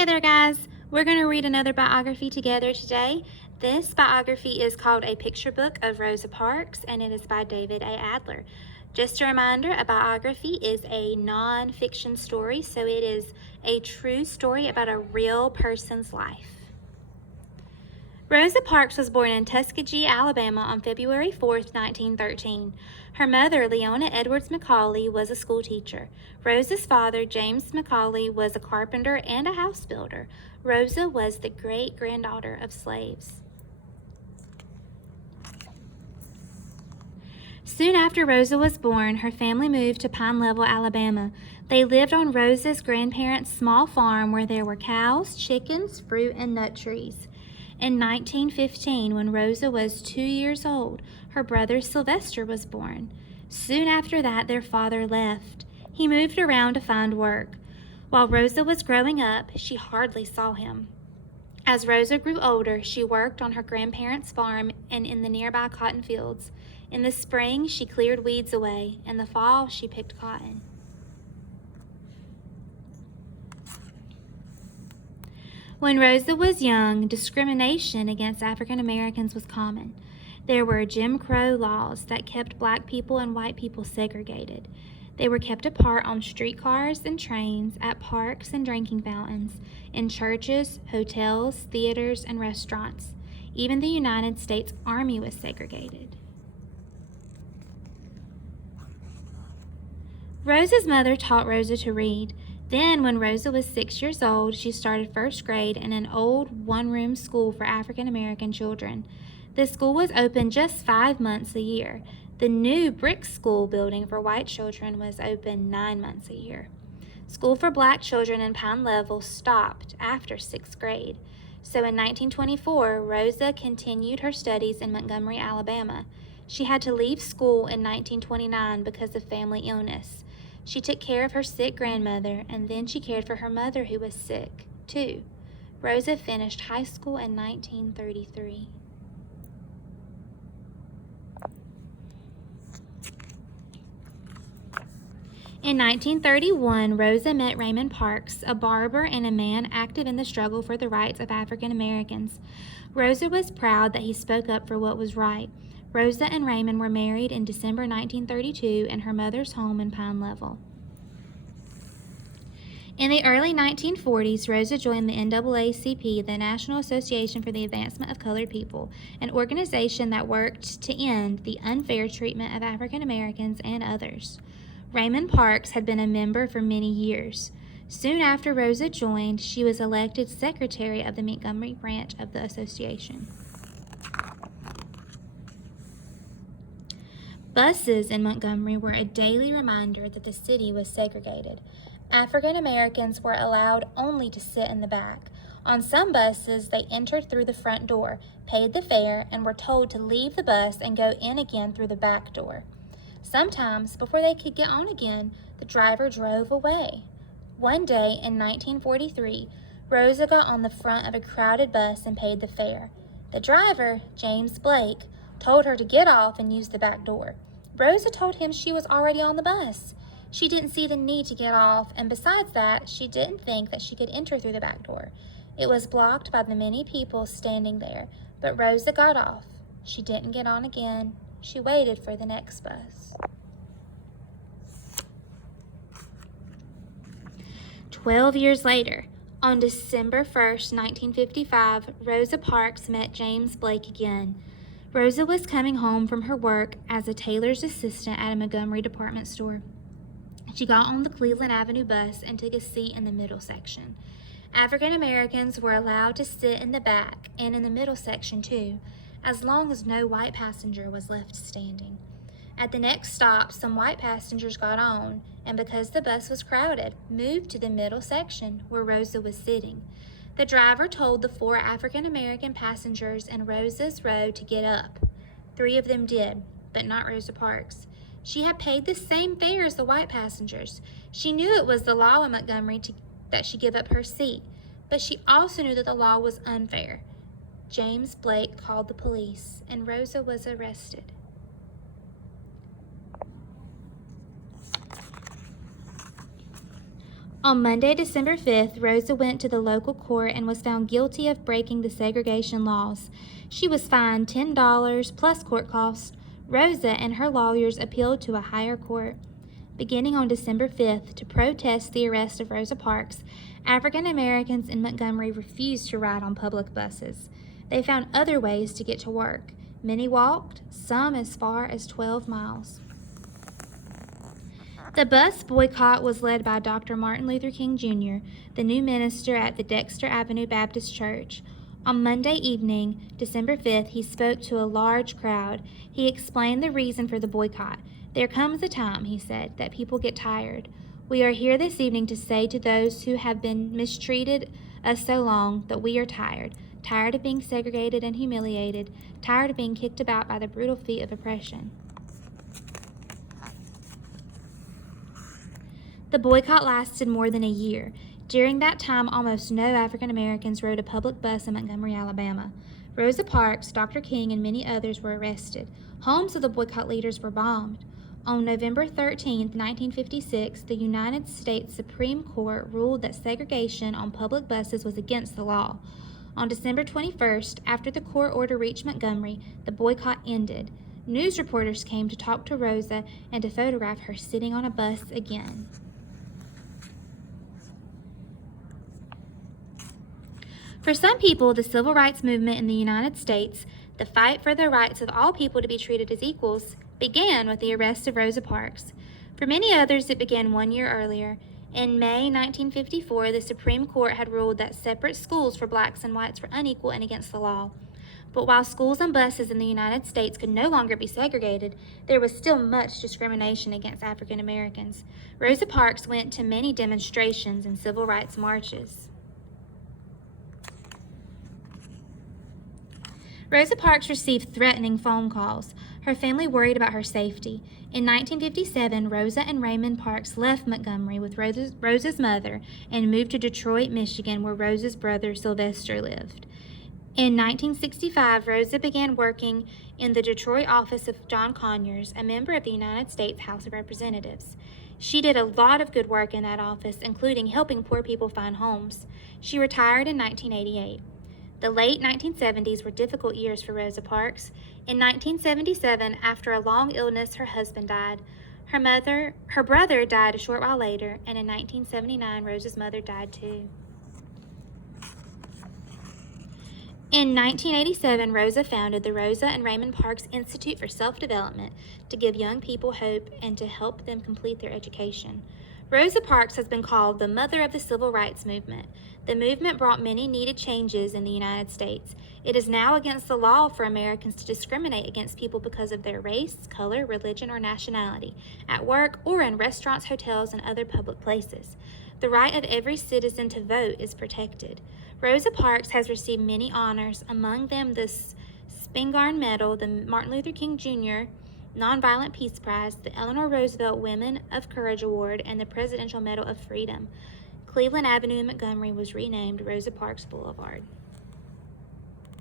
Hey there, guys. We're going to read another biography together today. This biography is called A Picture Book of Rosa Parks, and it is by David A. Adler. Just a reminder, a biography is a non-fiction story, so it is a true story about a real person's life. Rosa Parks was born in Tuskegee, Alabama on February 4th, 1913. Her mother, Leona Edwards McCauley, was a schoolteacher. Rosa's father, James McCauley, was a carpenter and a house builder. Rosa was the great-granddaughter of slaves. Soon after Rosa was born, her family moved to Pine Level, Alabama. They lived on Rosa's grandparents' small farm where there were cows, chickens, fruit, and nut trees. In 1915, when Rosa was 2 years old, her brother Sylvester was born. Soon after that, their father left. He moved around to find work. While Rosa was growing up, she hardly saw him. As Rosa grew older, she worked on her grandparents' farm and in the nearby cotton fields. In the spring, she cleared weeds away. In the fall, she picked cotton. When Rosa was young, discrimination against African Americans was common. There were Jim Crow laws that kept black people and white people segregated. They were kept apart on streetcars and trains, at parks and drinking fountains, in churches, hotels, theaters, and restaurants. Even the United States Army was segregated. Rosa's mother taught Rosa to read. Then, when Rosa was 6 years old, she started first grade in an old one-room school for African American children. The school was open just 5 months a year. The new brick school building for white children was open 9 months a year. School for black children in Pine Level stopped after 6th grade. So in 1924, Rosa continued her studies in Montgomery, Alabama. She had to leave school in 1929 because of family illness. She took care of her sick grandmother, and then she cared for her mother who was sick, too. Rosa finished high school in 1933. In 1931, Rosa met Raymond Parks, a barber and a man active in the struggle for the rights of African Americans. Rosa was proud that he spoke up for what was right. Rosa and Raymond were married in December 1932 in her mother's home in Pine Level. In the early 1940s, Rosa joined the NAACP, the National Association for the Advancement of Colored People, an organization that worked to end the unfair treatment of African Americans and others. Raymond Parks had been a member for many years. Soon after Rosa joined, she was elected secretary of the Montgomery branch of the association. Buses in Montgomery were a daily reminder that the city was segregated. African Americans were allowed only to sit in the back. On some buses, they entered through the front door, paid the fare, and were told to leave the bus and go in again through the back door. Sometimes, before they could get on again, the driver drove away. One day in 1943, Rosa got on the front of a crowded bus and paid the fare. The driver, James Blake, told her to get off and use the back door. Rosa told him she was already on the bus. She didn't see the need to get off, and besides that, she didn't think that she could enter through the back door. It was blocked by the many people standing there, but Rosa got off. She didn't get on again. She waited for the next bus. 12 years later, on December 1st, 1955, Rosa Parks met James Blake again. Rosa was coming home from her work as a tailor's assistant at a Montgomery department store. She got on the Cleveland Avenue bus and took a seat in the middle section. African Americans were allowed to sit in the back and in the middle section too, as long as no white passenger was left standing. At the next stop, some white passengers got on, and because the bus was crowded, moved to the middle section where Rosa was sitting. The driver told the 4 African American passengers in Rosa's row to get up. 3 of them did, but not Rosa Parks. She had paid the same fare as the white passengers. She knew it was the law in Montgomery that she give up her seat, but she also knew that the law was unfair. James Blake called the police, and Rosa was arrested. On Monday, December 5th, Rosa went to the local court and was found guilty of breaking the segregation laws. She was fined $10 plus court costs. Rosa and her lawyers appealed to a higher court. Beginning on December 5th, to protest the arrest of Rosa Parks, African Americans in Montgomery refused to ride on public buses. They found other ways to get to work. Many walked, some as far as 12 miles. The bus boycott was led by Dr. Martin Luther King Jr., the new minister at the Dexter Avenue Baptist Church. On Monday evening, December 5th, he spoke to a large crowd. He explained the reason for the boycott. "There comes a time," he said, "that people get tired. We are here this evening to say to those who have been mistreated us so long that we are tired. Tired of being segregated and humiliated. Tired of being kicked about by the brutal feet of oppression." The boycott lasted more than a year. During that time, almost no African Americans rode a public bus in Montgomery, Alabama. Rosa Parks, Dr. King, and many others were arrested. Homes of the boycott leaders were bombed. On November 13, 1956, the United States Supreme Court ruled that segregation on public buses was against the law. On December 21st, after the court order reached Montgomery, the boycott ended. News reporters came to talk to Rosa and to photograph her sitting on a bus again. For some people, the civil rights movement in the United States, the fight for the rights of all people to be treated as equals, began with the arrest of Rosa Parks. For many others, it began 1 year earlier. In May 1954, the Supreme Court had ruled that separate schools for blacks and whites were unequal and against the law. But while schools and buses in the United States could no longer be segregated, there was still much discrimination against African Americans. Rosa Parks went to many demonstrations and civil rights marches. Rosa Parks received threatening phone calls. Her family worried about her safety. In 1957, Rosa and Raymond Parks left Montgomery with Rosa's mother and moved to Detroit, Michigan, where Rosa's brother Sylvester lived. In 1965, Rosa began working in the Detroit office of John Conyers, a member of the United States House of Representatives. She did a lot of good work in that office, including helping poor people find homes. She retired in 1988. The late 1970s were difficult years for Rosa Parks. In 1977, after a long illness, her husband died. Her brother died a short while later, and in 1979, Rosa's mother died too. In 1987, Rosa founded the Rosa and Raymond Parks Institute for Self-Development to give young people hope and to help them complete their education. Rosa Parks has been called the mother of the civil rights movement. The movement brought many needed changes in the United States. It is now against the law for Americans to discriminate against people because of their race, color, religion, or nationality, at work or in restaurants, hotels, and other public places. The right of every citizen to vote is protected. Rosa Parks has received many honors, among them the Spingarn Medal, the Martin Luther King Jr. Nonviolent Peace Prize, the Eleanor Roosevelt Women of Courage Award, and the Presidential Medal of Freedom. Cleveland Avenue in Montgomery was renamed Rosa Parks Boulevard.